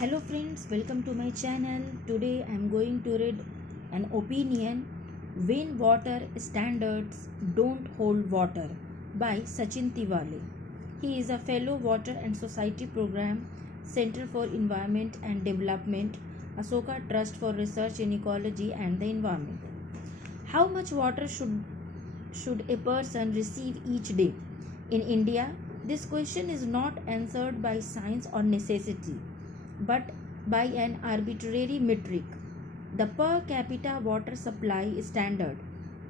Hello friends, welcome to my channel. Today I am going to read an opinion, When Water Standards Don't Hold Water by Sachin Tiwale. He is a fellow Water and Society Program, Center for Environment and Development, Asoka Trust for Research in Ecology and the Environment. How much water should a person receive each day? In India, this question is not answered by science or necessity, but by an arbitrary metric, the per capita water supply standard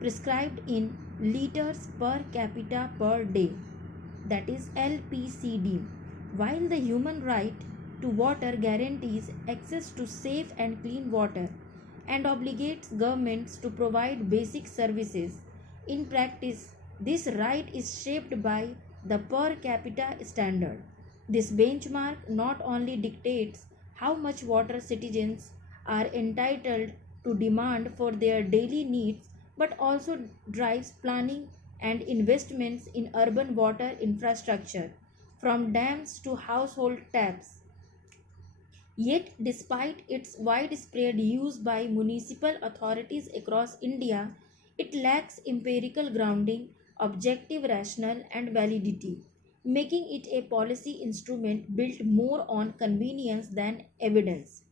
prescribed in liters per capita per day, that is LPCD. While the human right to water guarantees access to safe and clean water and obligates governments to provide basic services, in practice, this right is shaped by the per capita standard. This benchmark not only dictates how much water citizens are entitled to demand for their daily needs but also drives planning and investments in urban water infrastructure, from dams to household taps. Yet, despite its widespread use by municipal authorities across India, it lacks empirical grounding, objective rationale, and validity, making it a policy instrument built more on convenience than evidence.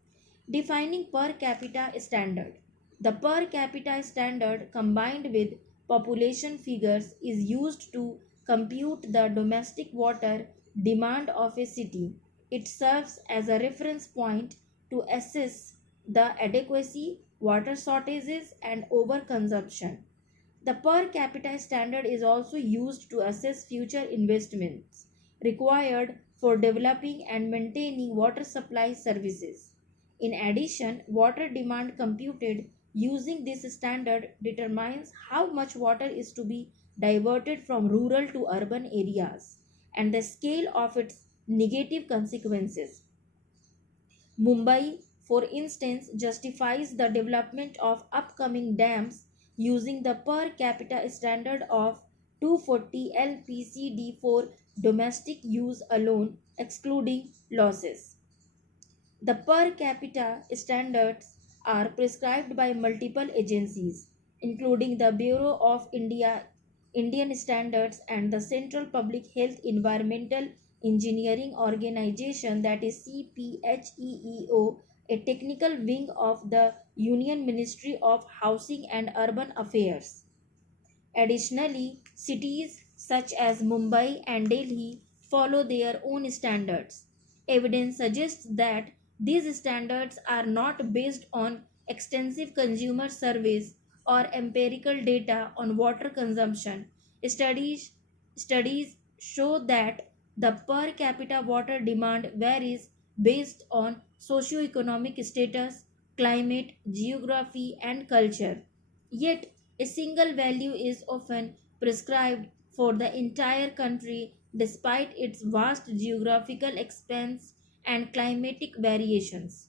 Defining per capita standard. The per capita standard combined with population figures is used to compute the domestic water demand of a city. It serves as a reference point to assess the adequacy, water shortages, and overconsumption. The per capita standard is also used to assess future investments required for developing and maintaining water supply services. In addition, water demand computed using this standard determines how much water is to be diverted from rural to urban areas and the scale of its negative consequences. Mumbai, for instance, justifies the development of upcoming dams using the per capita standard of 240 LPCD for domestic use alone, excluding losses. The per capita standards are prescribed by multiple agencies, including the Bureau of Indian Standards and the Central Public Health Environmental Engineering Organization, that is CPHEEO, a technical wing of the Union Ministry of Housing and Urban Affairs. Additionally, cities such as Mumbai and Delhi follow their own standards. Evidence suggests that these standards are not based on extensive consumer surveys or empirical data on water consumption. Studies, studies show that the per capita water demand varies based on socioeconomic status, climate, geography, and culture. Yet, a single value is often prescribed for the entire country despite its vast geographical expanse and climatic variations.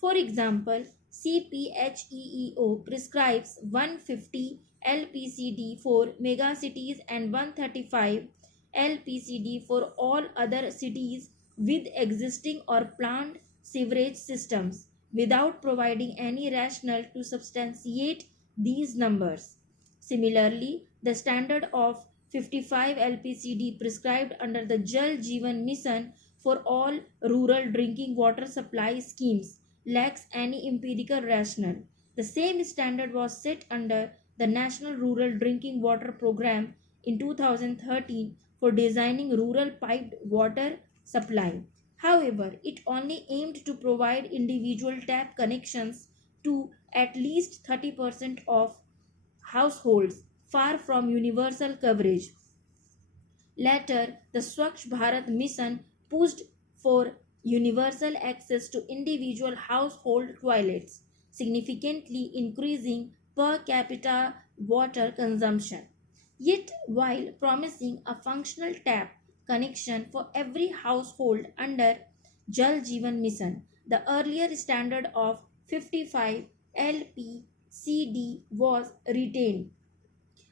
For example, CPHEEO prescribes 150 LPCD for megacities and 135 LPCD for all other cities with existing or planned sewerage systems without providing any rationale to substantiate these numbers. Similarly, the standard of 55 LPCD prescribed under the Jal Jeevan Mission for all rural drinking water supply schemes lacks any empirical rationale. The same standard was set under the National Rural Drinking Water Program in 2013 for designing rural piped water supply. However, it only aimed to provide individual tap connections to at least 30% of households, far from universal coverage. Later, the Swachh Bharat mission pushed for universal access to individual household toilets, significantly increasing per capita water consumption. Yet, while promising a functional tap connection for every household under Jal Jeevan Mission, the earlier standard of 55 LPCD was retained.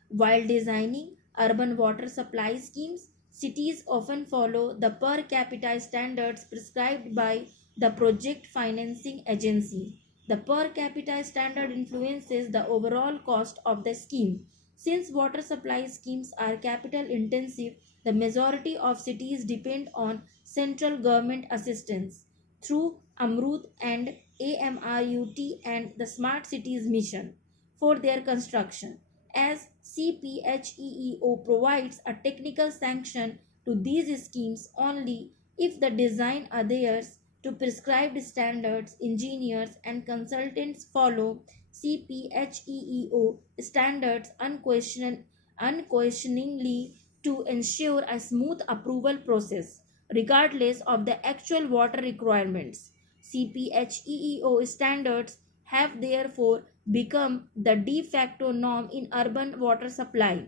While designing urban water supply schemes, cities often follow the per capita standards prescribed by the project financing agency. The per capita standard influences the overall cost of the scheme. Since water supply schemes are capital intensive, the majority of cities depend on central government assistance through AMRUT and AMRUT and the Smart Cities Mission for their construction. As CPHEEO provides a technical sanction to these schemes only if the design adheres to prescribed standards, engineers and consultants follow CPHEEO standards unquestioningly to ensure a smooth approval process, regardless of the actual water requirements. CPHEEO standards have therefore become the de facto norm in urban water supply.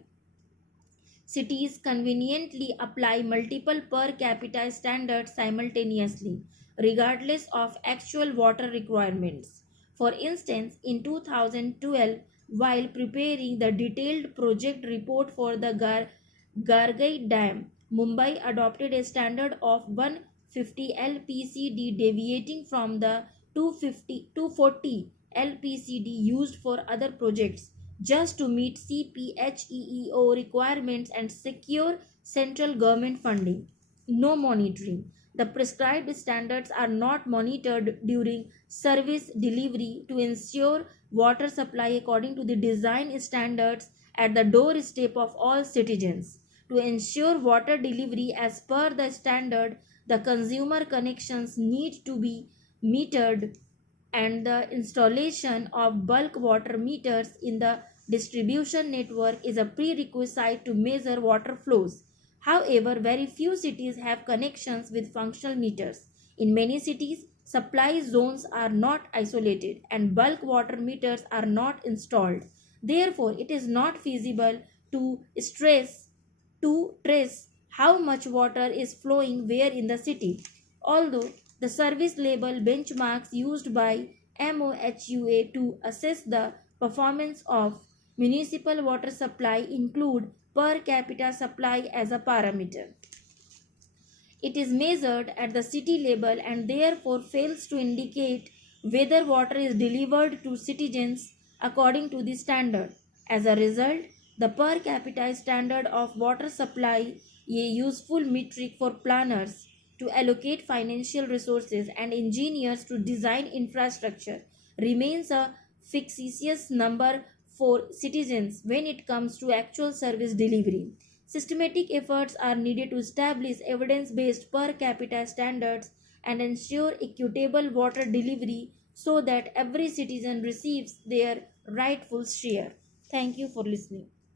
Cities conveniently apply multiple per capita standards simultaneously, regardless of actual water requirements. For instance, in 2012, while preparing the detailed project report for the Gargai Dam, Mumbai adopted a standard of 150 LPCD deviating from the 240 LPCD used for other projects just to meet CPHEEO requirements and secure central government funding. No monitoring. The prescribed standards are not monitored during service delivery to ensure water supply according to the design standards at the doorstep of all citizens. To ensure water delivery as per the standard, the consumer connections need to be metered and the installation of bulk water meters in the distribution network is a prerequisite to measure water flows. However, very few cities have connections with functional meters. In many cities, supply zones are not isolated and bulk water meters are not installed. Therefore, it is not feasible to trace how much water is flowing where in the city. Although the service level benchmarks used by MoHUA to assess the performance of municipal water supply include per capita supply as a parameter. It is measured at the city level and therefore fails to indicate whether water is delivered to citizens according to the standard. As a result, the per capita standard of water supply, a useful metric for planners to allocate financial resources and engineers to design infrastructure, remains a fictitious number for citizens when it comes to actual service delivery. Systematic efforts are needed to establish evidence based per capita standards and ensure equitable water delivery so that every citizen receives their rightful share. Thank you for listening.